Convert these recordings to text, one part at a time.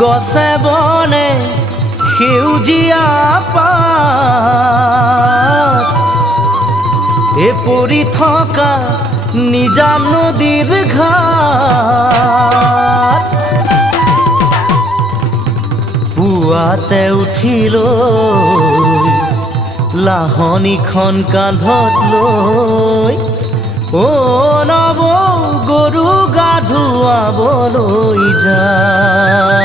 গছে বনে সেউজীয়া পাত পৰি থকা নিজান নদীৰ ঘাট পুৱাতে উঠিলৈ লাহনীখন কান্ধত লৈ নৱ গৰু গা ধুৱাবলৈ যাওঁ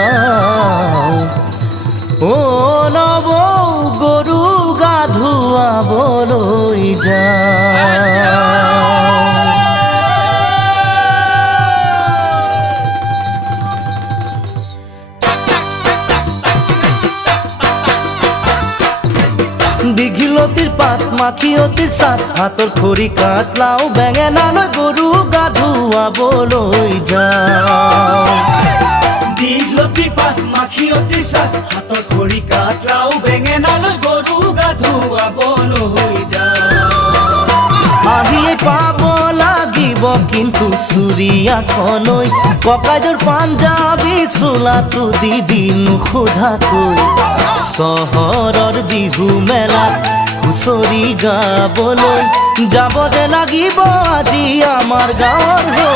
নৱ গৰু গা ধুৱাবলৈ যাওঁ। দীঘলতিৰ পাত মাখিয়তিৰ চাট হাতৰ খৰি কাঠ লাও বেঙেনালৈ গৰু গা ধুৱাবলৈ যাওঁ। দীঘলতিৰ পাত মাখিয়তিৰ চাট হাতৰ খৰি কাঠ লাও বেঙেনালৈ গৰু গা ধুৱাবলৈ যাওঁ। আহিয়ে পাব লাগিব কিন্তু চুৰিয়াখনৈ ককাইদেউৰ পাঞ্জাবী চোলাটো দিবি নোসোধাকৈ চহৰৰ বিহু মেলাত হুঁচৰি গাবলৈ যাব দে লাগিব আজি আমাৰ গাঁৱৰ হৈ।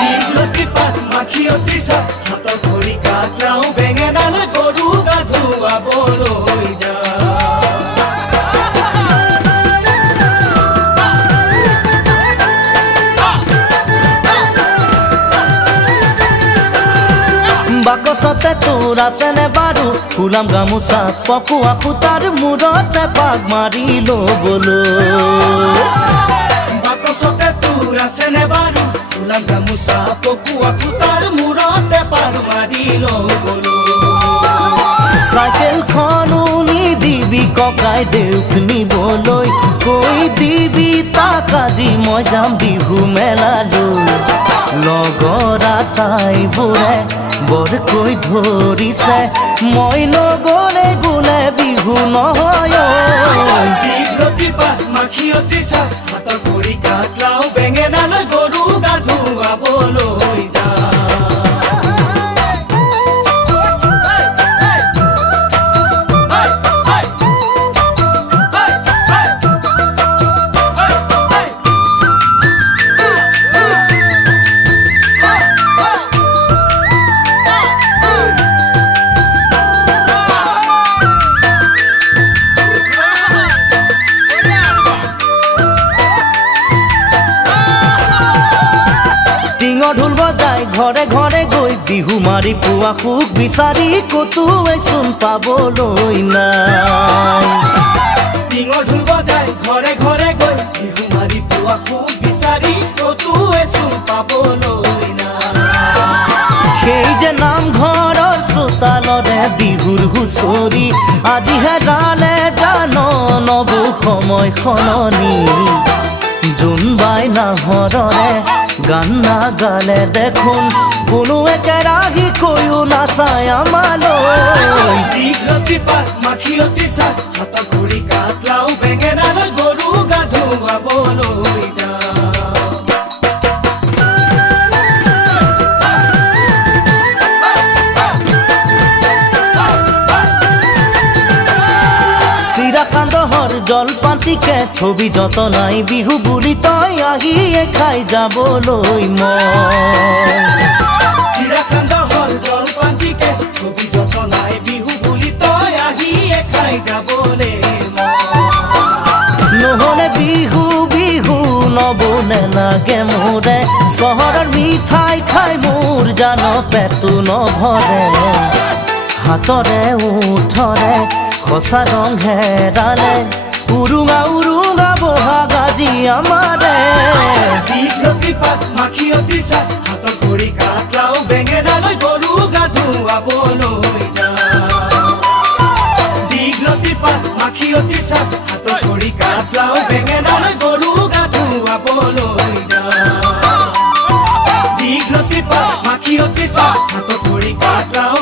দীঘলতিৰ পাত মাখিয়তিৰ চাট হাতৰ খৰি কাঠ লাও বেঙেনালৈ গৰু গা ধুৱাবলৈ যাওঁ। বাকচতে তোৰ আছেনে বাৰু ফুলাম গামোচা পকোৱা সূতাৰ মূৰতে পাক মাৰি ল'বলৈ। বাকচতে তোৰ আছেনে বাৰু ফুলাম গামোচা পকোৱা সূতাৰ মূৰতে পাক মাৰি ল'বলৈ। চাইকেলখনো নিদিবি ককাইদেউক নিবলৈ কৈ দিবি তাক আজি মই যাম বিহু মেলালৈ। লগৰ আটাইবোৰে বৰকৈ ধৰিছে মই নগ'লে বোলে বিহু নহয়। দীঘলতিৰ পাত মাখিয়তিৰ চাট হাতৰ খৰি কাঠ লাও বেঙেনালৈ গৰু গা ধুৱাবলৈ যাওঁ। ঢোল বজাই ঘৰে ঘৰে গৈ বিহু মাৰি পোৱা সুখ বিচাৰি ক'তোৱে চোন পাবলৈ নাই। টিঙৰ ঢোল বজাই ঘৰে ঘৰে গৈ বিহু মাৰি পোৱা সুখ বিচাৰি ক'তোৱে চোন পাবলৈ নাই। সেই যে নামঘৰৰ চোতালৰে বিহুৰ হুঁচৰি আজি হেৰালে জান নব সময় সলনি। জোনবাই নাহৰৰে গান নাগালে দেখোন কোনো একেৰাহি কৈও নাচায় আমালৈ। দীঘলতিৰ পাত মাখিয়তিৰ চাট হাতৰ খৰি কাঠ লাও বেঙেনালৈ গৰু গা ধুৱাবলৈ যাওঁ। চিৰাকান্দহৰ জলপাতিকে থবি যতনাই বিহু বুলি তই আহিয়ে খাই যাবলৈ মই। চিৰাকান্দহৰ জলপাতিকে থবি যতনাই বিহু বুলি তই আহিয়ে খাই যাবলৈ নহ'লে বিহু বিহু নবনে লাগে মোৰে চহৰৰ মিঠাই খাই মোৰ জান পেটু নভৰে। হাতৰে উঠৰে সঁচা ৰং হেৰালে উৰুঙা উৰুঙা বহাগ আজি আমাৰে। দীঘলতিৰ পাত মাখিয়তিৰ চাট হাতৰ খৰি কাঠ লাও বেঙেনালৈ গৰু গা ধুৱাবলৈ যাওঁ। দীঘলতিৰ পাত মাখিয়তিৰ চাট হাতৰ খৰি কাঠ লাও বেঙেনালৈ গৰু গা ধুৱাবলৈ যাওঁ। দীঘলতিৰ পাত মাখিয়তিৰ চাট হাতৰ খৰি কাঠ লাও